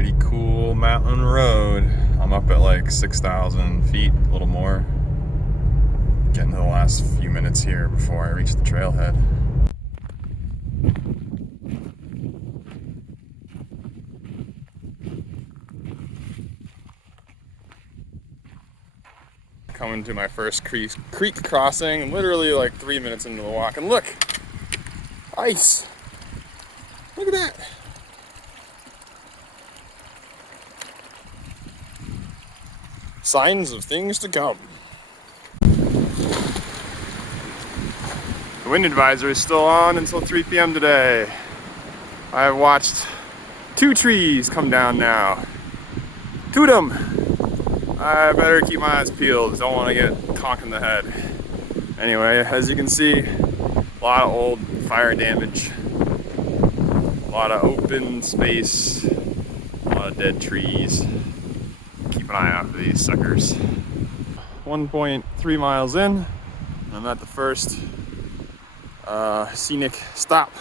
Pretty cool mountain road. I'm up at like 6,000 feet, a little more. Getting to the last few minutes here before I reach the trailhead. Coming to my first creek crossing, literally like 3 minutes into the walk, and look! Ice! Look at that! Signs of things to come. The wind advisory is still on until 3 p.m. today. I've watched 2 trees come down now. 2 of them! I better keep my eyes peeled, don't want to get conked in the head. Anyway, as you can see, a lot of old fire damage, a lot of open space, a lot of dead trees. Keep an eye out for these suckers. 1.3 miles in, I'm at the first scenic stop,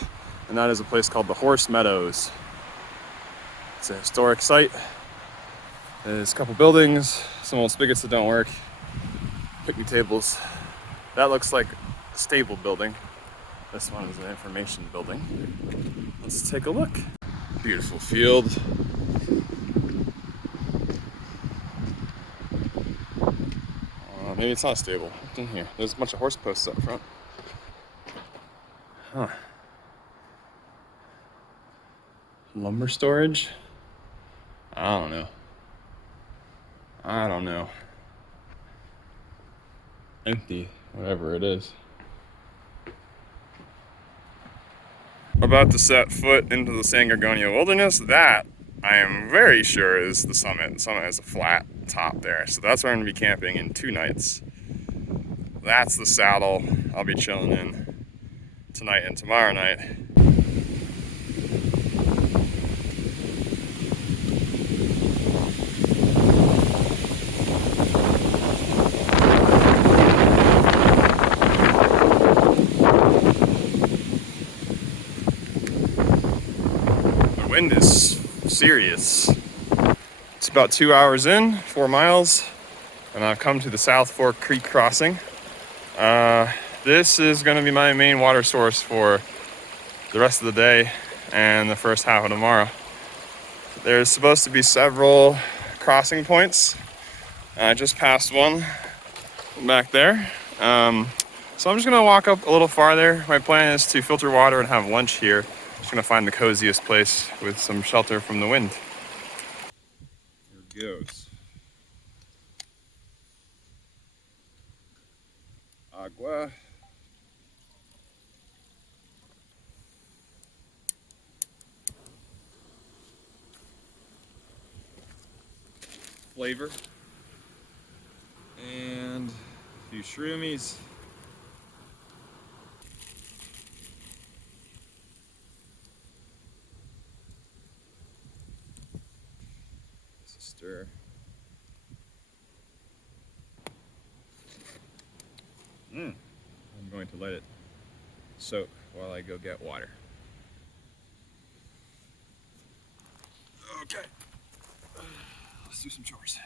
and that is a place called the Horse Meadows. It's a historic site. There's a couple buildings, some old spigots that don't work, picnic tables. That looks like a stable building. This one is an information building. Let's take a look. Beautiful field. Maybe it's not stable. What's in here? There's a bunch of horse posts up front. Huh. Lumber storage? I don't know. Empty, whatever it is. About to set foot into the San Gorgonio Wilderness. That, I am very sure, is the summit. The summit has a flat top there. So that's where I'm gonna be camping in 2 nights. That's the saddle I'll be chilling in tonight and tomorrow night. Wind is serious. It's about 2 hours in, 4 miles, and I've come to the South Fork Creek crossing. This is going to be my main water source for the rest of the day and the first half of tomorrow. There's supposed to be several crossing points. I just passed one back there. So I'm just going to walk up a little farther. My plan is to filter water and have lunch here. Just gonna find the coziest place with some shelter from the wind. Here it goes. Agua. Flavor. And a few shroomies. Stir. I'm going to let it soak while I go get water. Okay. Let's do some chores.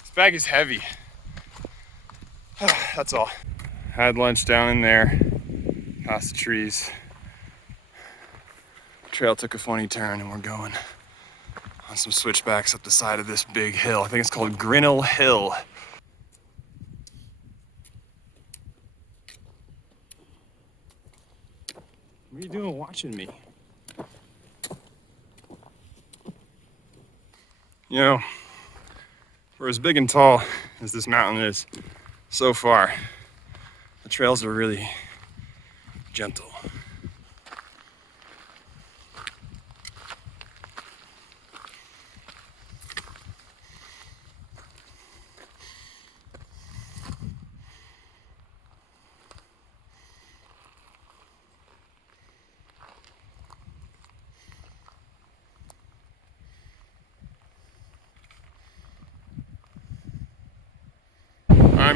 This bag is heavy. That's all. Had lunch down in there, past the trees. Trail took a funny turn and we're going on some switchbacks up the side of this big hill. I think it's called Grinnell Hill. What are you doing watching me? You know, for as big and tall as this mountain is, so far, the trails are really gentle.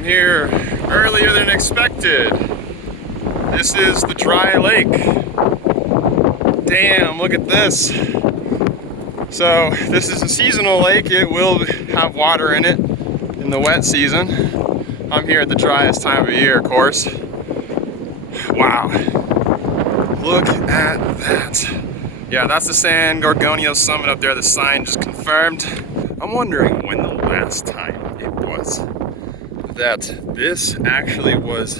I'm here earlier than expected. This is the dry lake. Damn, look at this. So this is a seasonal lake. It will have water in it in the wet season. I'm here at the driest time of year, of course. Wow, look at that. Yeah, that's the San Gorgonio summit up there. The sign just confirmed. I'm wondering when the last time it was that this actually was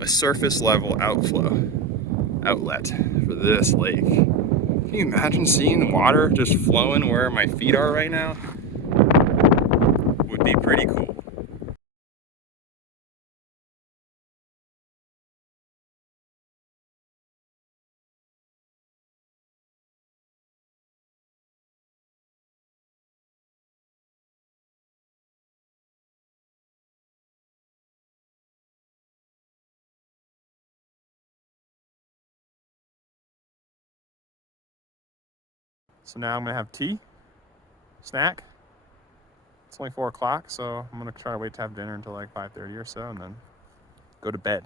a surface level outlet for this lake. Can you imagine seeing the water just flowing where my feet are right now? Would be pretty cool. So now I'm gonna have tea, snack. It's only 4 o'clock, so I'm gonna try to wait to have dinner until like 5:30 or so, and then go to bed.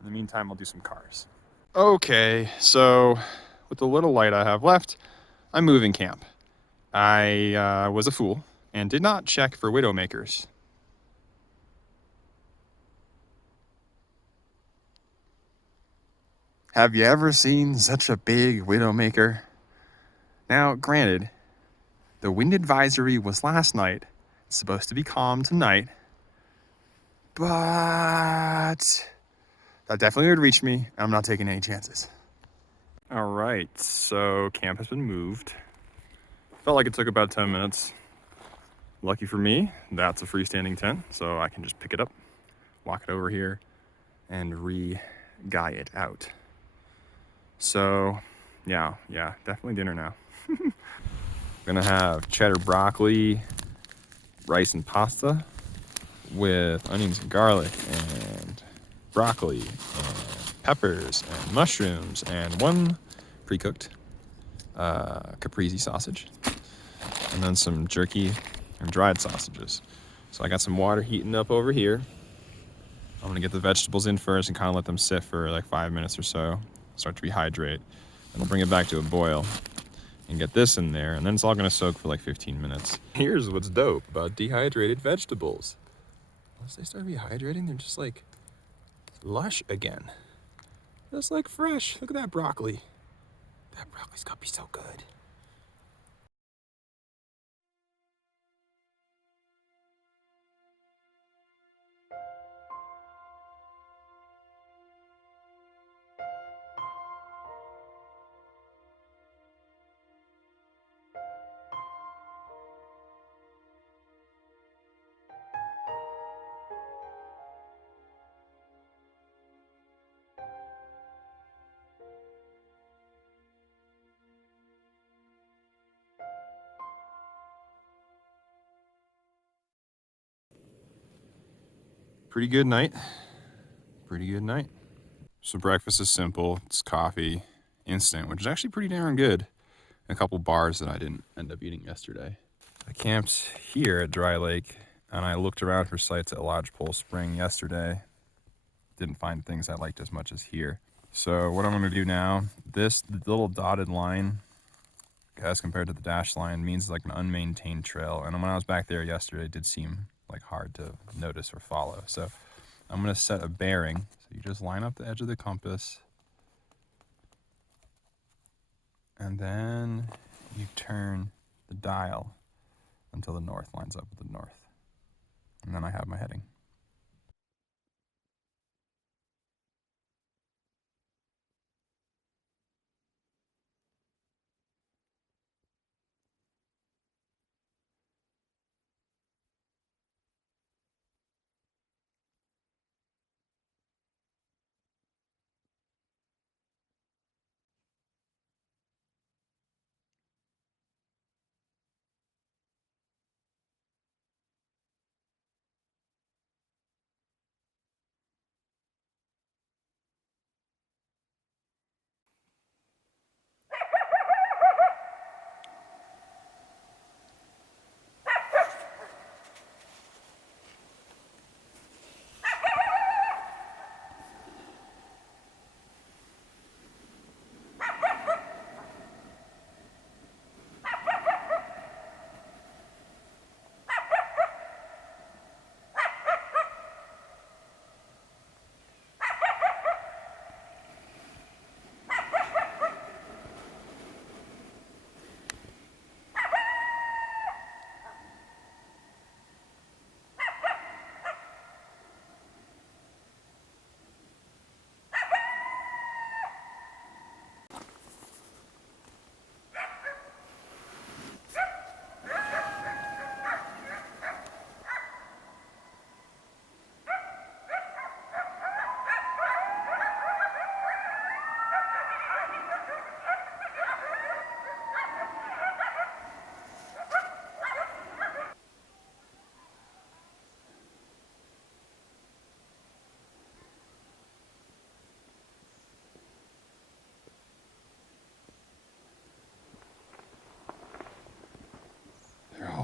In the meantime, I'll do some cars. Okay, so with the little light I have left, I'm moving camp. I was a fool and did not check for widowmakers. Have you ever seen such a big widowmaker? Now, granted, the wind advisory was last night. It's supposed to be calm tonight. But that definitely would reach me. I'm not taking any chances. All right, so camp has been moved. Felt like it took about 10 minutes. Lucky for me, that's a freestanding tent, so I can just pick it up, walk it over here, and re-guy it out. So, yeah, definitely dinner now. Gonna have cheddar broccoli, rice and pasta with onions and garlic and broccoli and peppers and mushrooms and one pre-cooked caprese sausage, and then some jerky and dried sausages. So I got some water heating up over here. I'm gonna get the vegetables in first and kind of let them sit for like 5 minutes or so, start to rehydrate, and I'll bring it back to a boil and get this in there, and then it's all gonna soak for like 15 minutes. Here's what's dope about dehydrated vegetables. Once they start rehydrating, they're just like lush again. Just like fresh. Look at that broccoli. That broccoli's gotta be so good. Pretty good night. Pretty good night. So breakfast is simple. It's coffee, instant, which is actually pretty darn good. A couple bars that I didn't end up eating yesterday. I camped here at Dry Lake, and I looked around for sites at Lodgepole Spring yesterday. Didn't find things I liked as much as here. So what I'm gonna do now, the little dotted line as compared to the dash line means like an unmaintained trail. And when I was back there yesterday, it did seem like hard to notice or follow. So I'm gonna set a bearing. So you just line up the edge of the compass, and then you turn the dial until the north lines up with the north. And then I have my heading.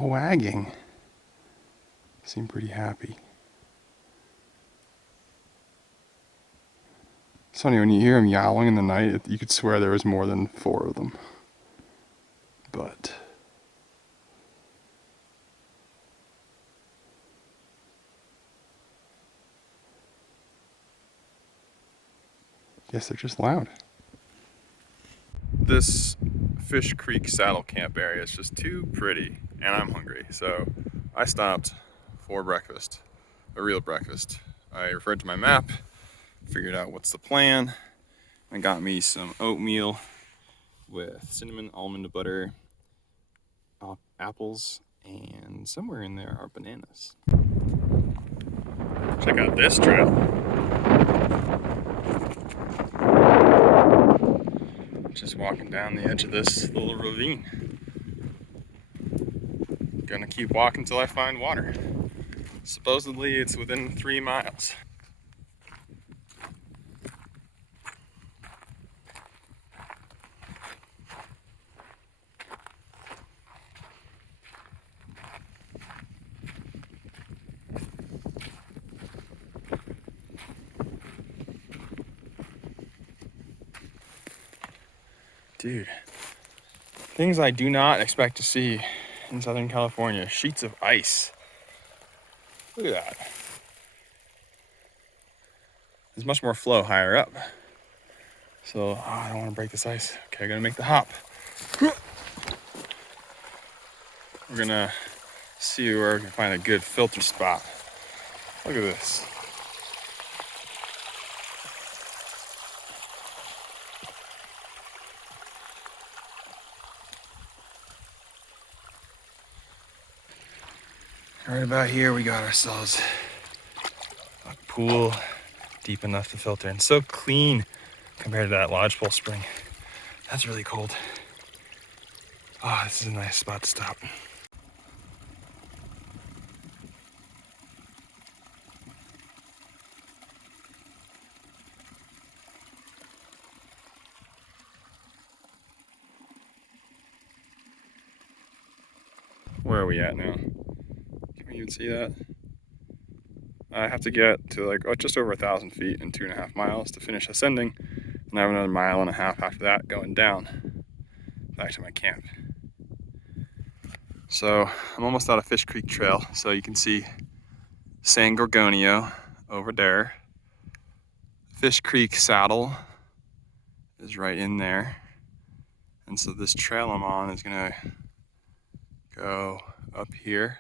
wagging. Seem pretty happy. It's funny, when you hear them yowling in the night, you could swear there was more than 4 of them. But guess they're just loud. This Fish Creek saddle camp area is just too pretty, and I'm hungry, so I stopped for breakfast, a real breakfast. I referred to my map, figured out what's the plan, and got me some oatmeal with cinnamon almond butter, apples, and somewhere in there are bananas. Check out this trail. Just walking down the edge of this little ravine. Gonna keep walking till I find water. Supposedly it's within 3 miles. Dude, things I do not expect to see in Southern California. Sheets of ice. Look at that. There's much more flow higher up. So, I don't want to break this ice. Okay, I'm gonna make the hop. We're gonna see where we can find a good filter spot. Look at this. Right about here, we got ourselves a pool deep enough to filter, and so clean compared to that lodgepole spring. That's really cold. Oh, this is a nice spot to stop. Where are we at now? Can we even see that? I have to get to like just over 1,000 feet in 2.5 miles to finish ascending, and I have another 1.5 miles after that going down back to my camp. So I'm almost out of Fish Creek Trail, so you can see San Gorgonio over there. Fish Creek Saddle is right in there, and so this trail I'm on is gonna go up here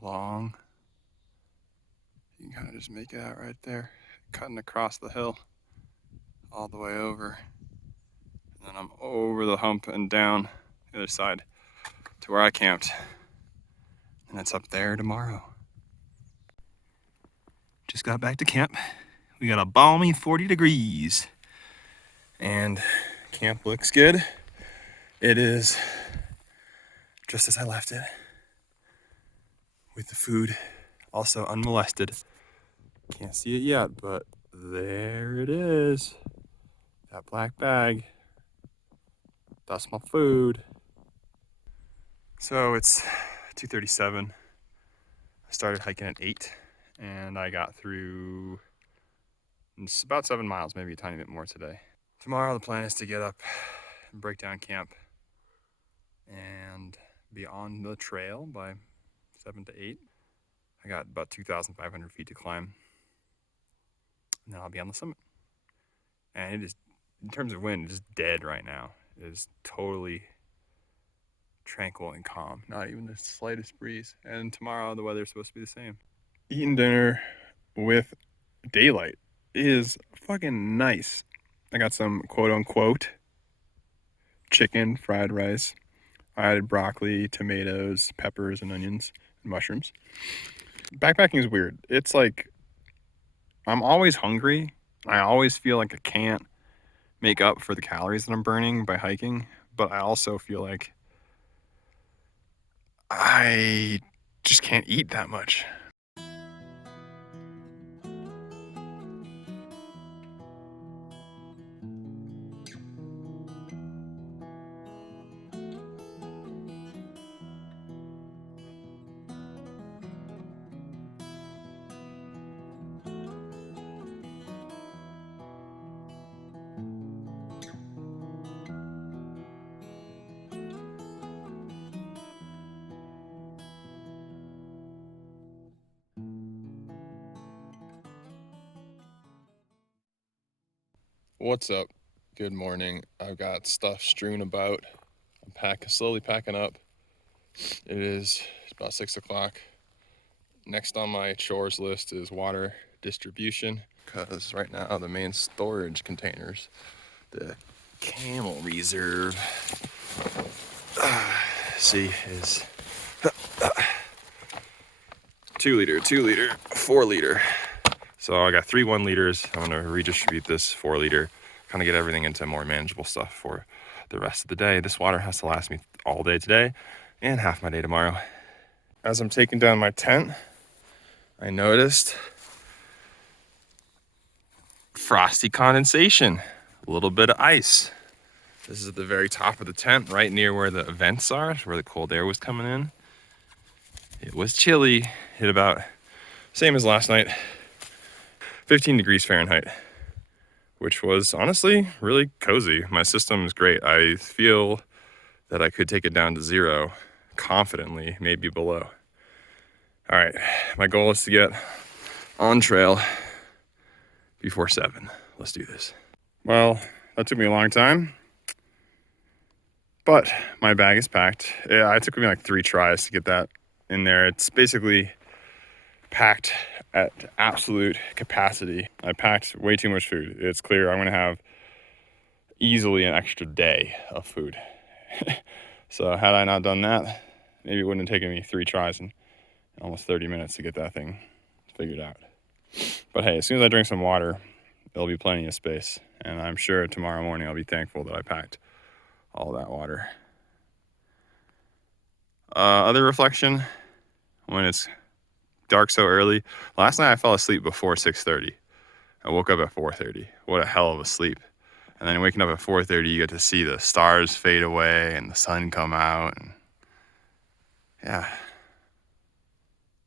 along. You can kind of just make it out right there, cutting across the hill all the way over. And then I'm over the hump and down the other side to where I camped. And it's up there tomorrow. Just got back to camp. We got a balmy 40 degrees. And camp looks good. It is just as I left it, with the food also unmolested. Can't see it yet, but there it is. That black bag. That's my food. So it's 2:37. I started hiking at 8, and I got through, it's about 7 miles, maybe a tiny bit more today. Tomorrow the plan is to get up and break down camp and be on the trail by 7 to 8. I got about 2,500 feet to climb, and then I'll be on the summit. And it is, in terms of wind, it is dead right now. It is totally tranquil and calm, not even the slightest breeze. And tomorrow the weather is supposed to be the same. Eating dinner with daylight is fucking nice. I got some quote unquote chicken, fried rice. I added broccoli, tomatoes, peppers, and onions, and mushrooms. Backpacking is weird. It's like, I'm always hungry. I always feel like I can't make up for the calories that I'm burning by hiking, but I also feel like I just can't eat that much. What's up? Good morning. I've got stuff strewn about. I'm slowly packing up. It's about 6 o'clock. Next on my chores list is water distribution, because right now the main storage containers, the camel reserve, is 2 liter, 4 liter. So I got 3 1 liters. I'm gonna redistribute this 4 liter, kind of get everything into more manageable stuff for the rest of the day. This water has to last me all day today and half my day tomorrow. As I'm taking down my tent, I noticed frosty condensation, a little bit of ice. This is at the very top of the tent, right near where the vents are, where the cold air was coming in. It was chilly, hit about, same as last night, 15 degrees Fahrenheit, which was honestly really cozy. My system is great. I feel that I could take it down to 0 confidently, maybe below. All right, my goal is to get on trail before 7. Let's do this. Well, that took me a long time, but my bag is packed. Yeah, it took me like 3 tries to get that in there. It's basically packed at absolute capacity. I packed way too much food. It's clear I'm gonna have easily an extra day of food. So had I not done that, maybe it wouldn't have taken me 3 tries and almost 30 minutes to get that thing figured out. But hey, as soon as I drink some water, there'll be plenty of space. And I'm sure tomorrow morning I'll be thankful that I packed all that water. Other reflection, when it's dark so early. Last night I fell asleep before 6:30. I woke up at 4:30. What a hell of a sleep. And then waking up at 4:30, you get to see the stars fade away and the sun come out. And yeah,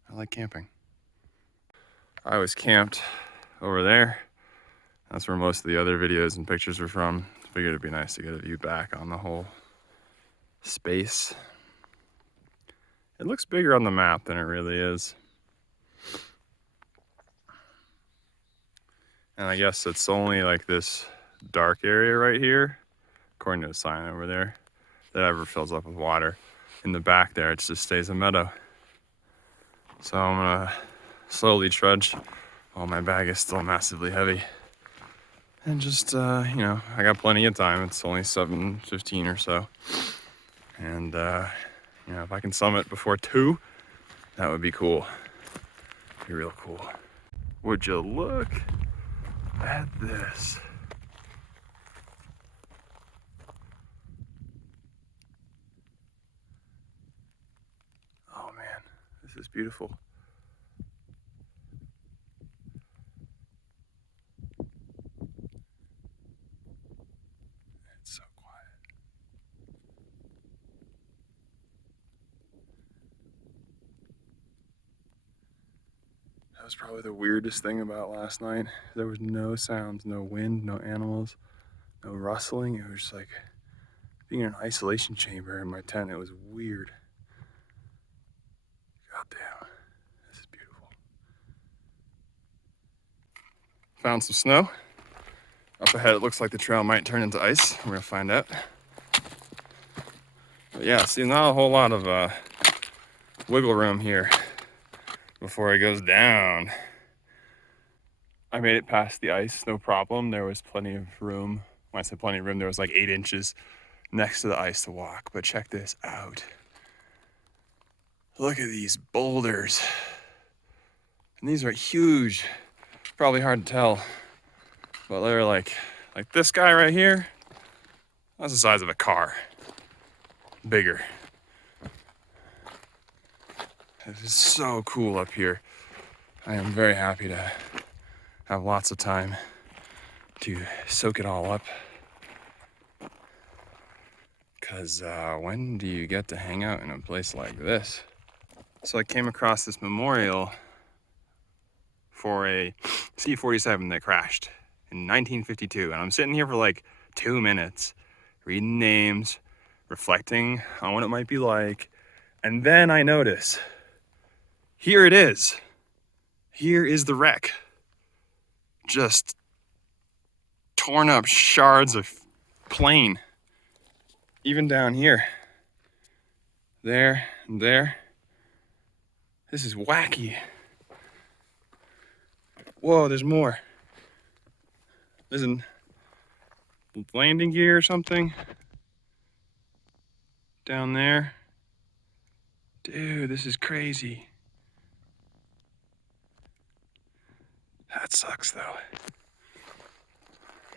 I like camping. I was camped over there. That's where most of the other videos and pictures were from. Figured it'd be nice to get a view back on the whole space. It looks bigger on the map than it really is. And I guess it's only like this dark area right here, according to the sign over there, that ever fills up with water. In the back there, it just stays a meadow. So I'm gonna slowly trudge while my bag is still massively heavy. And just, I got plenty of time. It's only 7:15 or so. And, if I can summit before 2, that would be cool. Be real cool. Would you look at this? Oh man, this is beautiful. It's so quiet. That was probably the weirdest thing about last night. There was no sounds, no wind, no animals, no rustling. It was just like being in an isolation chamber in my tent. It was weird. God damn, this is beautiful. Found some snow. Up ahead, it looks like the trail might turn into ice. We're gonna find out. But yeah, see, not a whole lot of wiggle room here before it goes down. I made it past the ice, no problem. There was plenty of room. When I said plenty of room, there was like 8 inches next to the ice to walk. But check this out. Look at these boulders. And these are huge. Probably hard to tell. But they're like this guy right here. That's the size of a car. Bigger. It is so cool up here. I am very happy to have lots of time to soak it all up. Because when do you get to hang out in a place like this? So I came across this memorial for a C-47 that crashed in 1952. And I'm sitting here for like 2 minutes, reading names, reflecting on what it might be like. And then I notice, here it is. Here is the wreck. Just torn up shards of plain. Even down here. There and there. This is wacky. Whoa, there's more. There's a landing gear or something down there. Dude, this is crazy. That sucks though.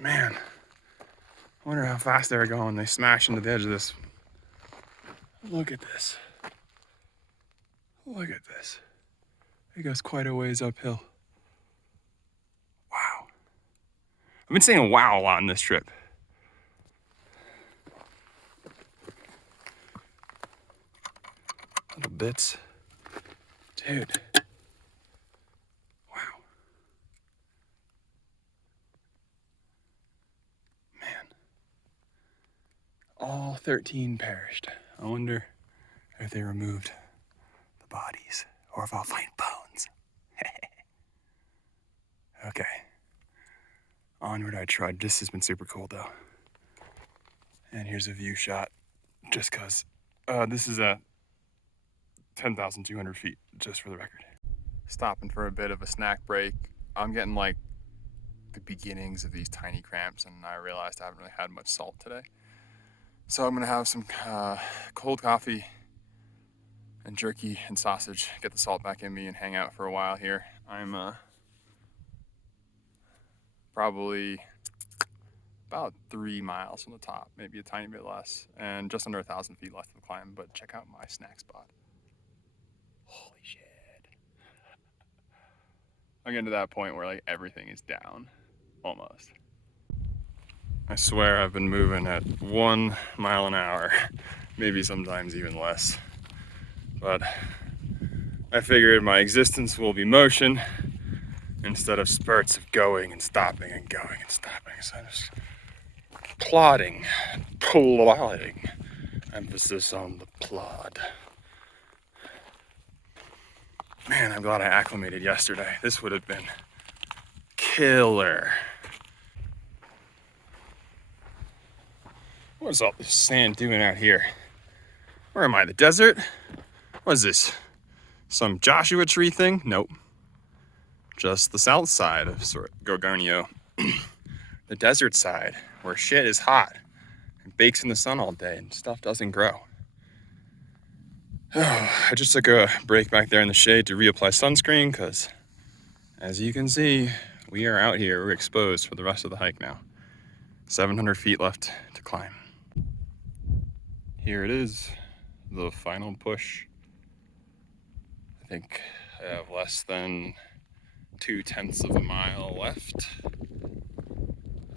Man, I wonder how fast they were going when they smashed into the edge of this. Look at this. Look at this. It goes quite a ways uphill. Wow. I've been saying wow a lot on this trip. Little bits. Dude. Wow. Man. All 13 perished. I wonder if they removed the bodies or if I'll find bones. Okay. Onward I trudge. This has been super cool though. And here's a view shot just cause this is at 10,200 feet, just for the record. Stopping for a bit of a snack break. I'm getting like the beginnings of these tiny cramps and I realized I haven't really had much salt today. So I'm gonna have some cold coffee and jerky and sausage, get the salt back in me and hang out for a while here. I'm probably about 3 miles from the top, maybe a tiny bit less, and just under 1,000 feet left to climb, but check out my snack spot. Holy shit. I'm getting to that point where like everything is down, almost. I swear I've been moving at 1 mile an hour, maybe sometimes even less. But I figured my existence will be motion instead of spurts of going and stopping and going and stopping. So I'm just plodding. Emphasis on the plod. Man, I'm glad I acclimated yesterday. This would have been killer. What is all this sand doing out here? Where am I, the desert? What is this? Some Joshua tree thing? Nope. Just the south side of Gorgonio. The desert side, where shit is hot and bakes in the sun all day and stuff doesn't grow. I just took a break back there in the shade to reapply sunscreen because, as you can see, we are out here. We're exposed for the rest of the hike now. 700 feet left to climb. Here it is, the final push. I think I have less than 2/10 of a mile left.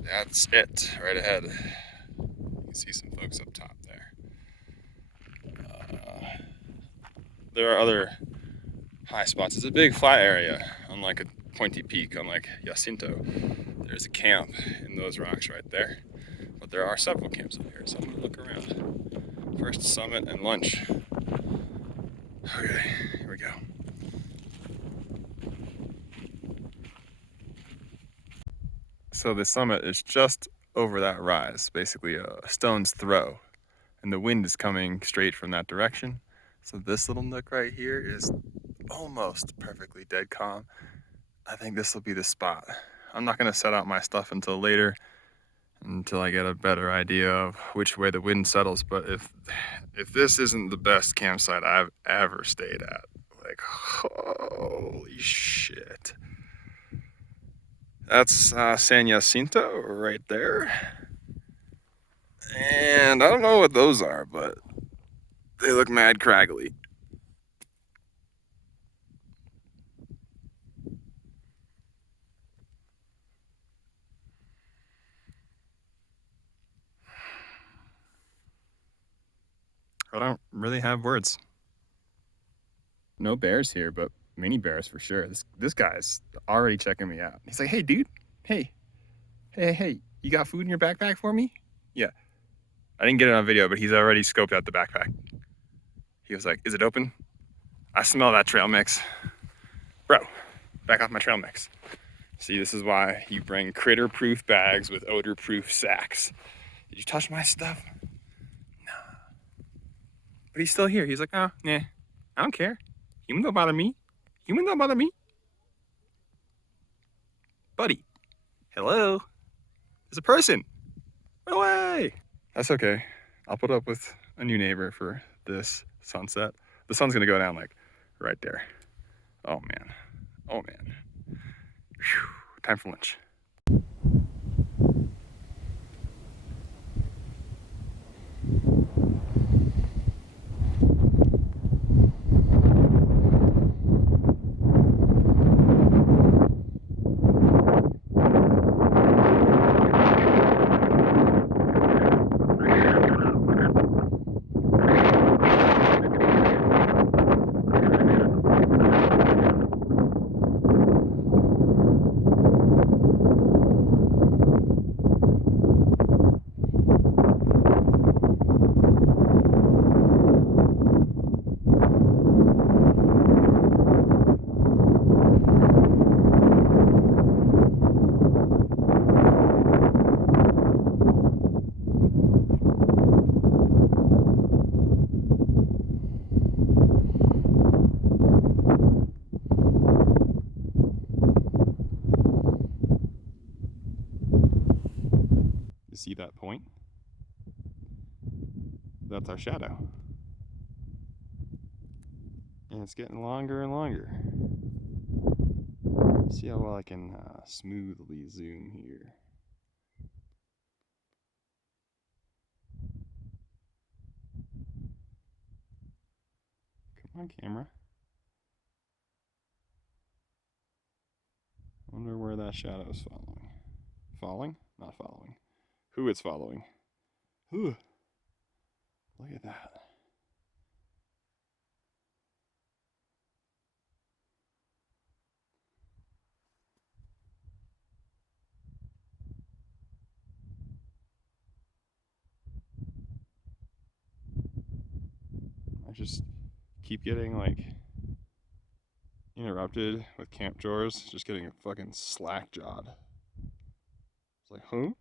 That's it, right ahead. You can see some folks up top there. There are other high spots. It's a big flat area, unlike a pointy peak, unlike Jacinto. There's a camp in those rocks right there. But there are several camps up here, so I'm gonna look around. First summit and lunch. Okay, here we go. So the summit is just over that rise, basically a stone's throw, and the wind is coming straight from that direction. So this little nook right here is almost perfectly dead calm. I think this will be the spot. I'm not gonna set out my stuff until later, until I get a better idea of which way the wind settles, but if this isn't the best campsite I've ever stayed at, like, holy shit. That's San Jacinto right there. And I don't know what those are, but they look mad craggly. I don't really have words. No bears here, but mini bears for sure. This guy's already checking me out. He's like, hey dude, hey, you got food in your backpack for me? Yeah. I didn't get it on video, but he's already scoped out the backpack. He was like, is it open? I smell that trail mix. Bro, back off my trail mix. See, this is why you bring critter-proof bags with odor-proof sacks. Did you touch my stuff? No. But he's still here. He's like, oh, nah, I don't care. Human don't bother me. Human don't bother me. Buddy, hello? There's a person. Run away. That's okay. I'll put up with a new neighbor for this sunset. The sun's gonna go down like right there. Oh man. Oh man. Whew. Time for lunch. You see that point? That's our shadow. And it's getting longer and longer. See how well I can smoothly zoom here. Come on, camera. I wonder where that shadow is following. Falling? Not following. Who it's following. Whew. Look at that. I just keep getting like interrupted with camp chores, just getting fucking slack jawed. It's like, huh?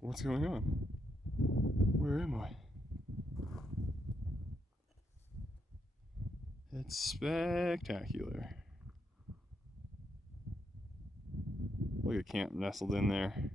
What's going on? Where am I? It's spectacular. Look at camp nestled in there.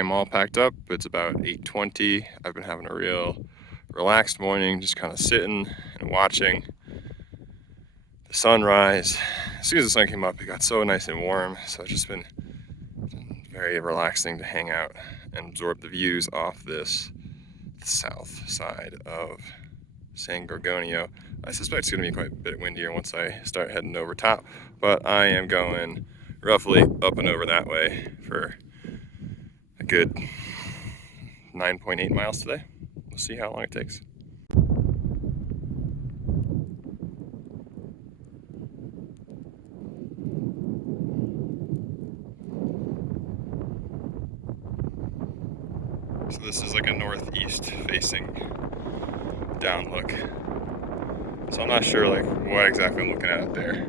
I'm all packed up. It's about 8:20. I've been having a real relaxed morning, just kind of sitting and watching the sunrise. As soon as the sun came up, it got so nice and warm. So it's just been very relaxing to hang out and absorb the views off this south side of San Gorgonio. I suspect it's going to be quite a bit windier once I start heading over top, but I am going roughly up and over that way for a good 9.8 miles today. We'll see how long it takes. So this is like a northeast facing down look. So I'm not sure like what exactly I'm looking at up there.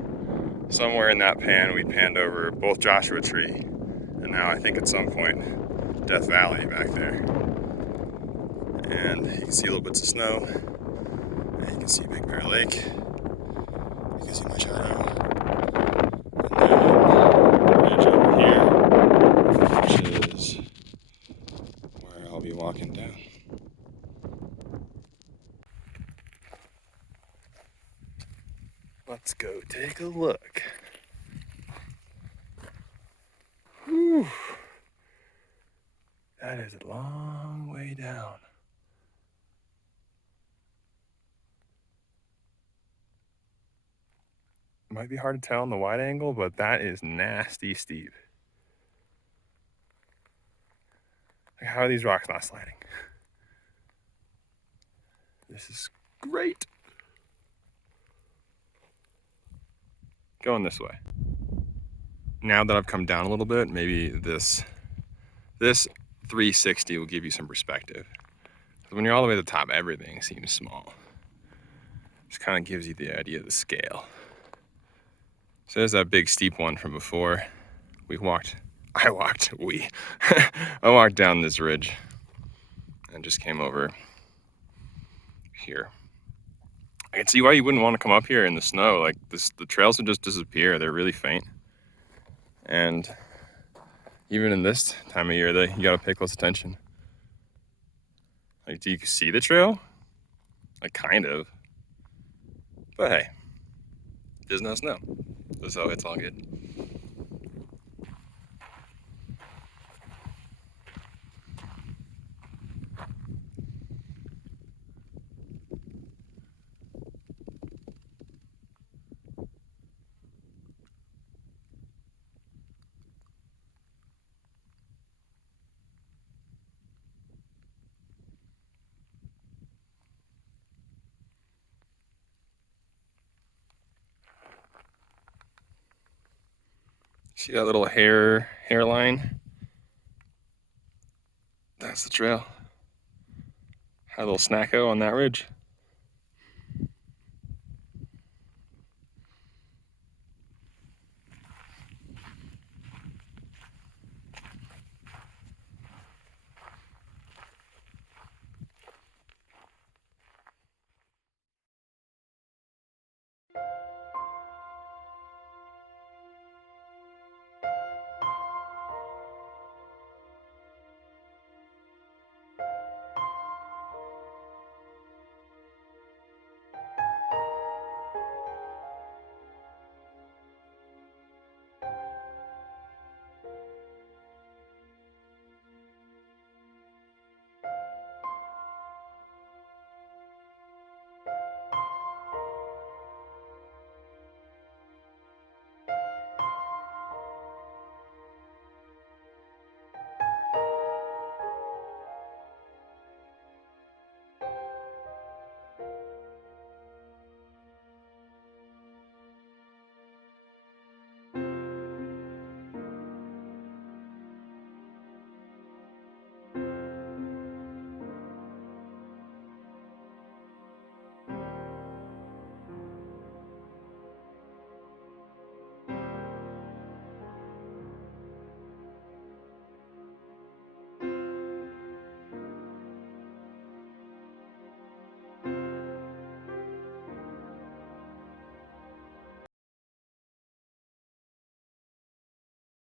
Somewhere in that pan we panned over both Joshua Tree and now I think at some point Death Valley back there. And you can see little bits of snow. And you can see Big Bear Lake. You can see my shadow. And then the ridge over here, which is where I'll be walking down. Let's go take a look. Whew. That is a long way down. It might be hard to tell in the wide angle, but that is nasty steep. Like, how are these rocks not sliding? This is great. Going this way. Now that I've come down a little bit, maybe this 360 will give you some perspective. When you're all the way to the top, everything seems small. Just kind of gives you the idea of the scale. So there's that big steep one from before. I walked down this ridge and just came over here. I can see why you wouldn't want to come up here in the snow. Like the trails would just disappear. They're really faint. And even in this time of year, you gotta pay close attention. Like, do you see the trail? Like, kind of. But hey, there's no snow. So it's all good. See that little hairline? That's the trail. Had a little snacko on that ridge.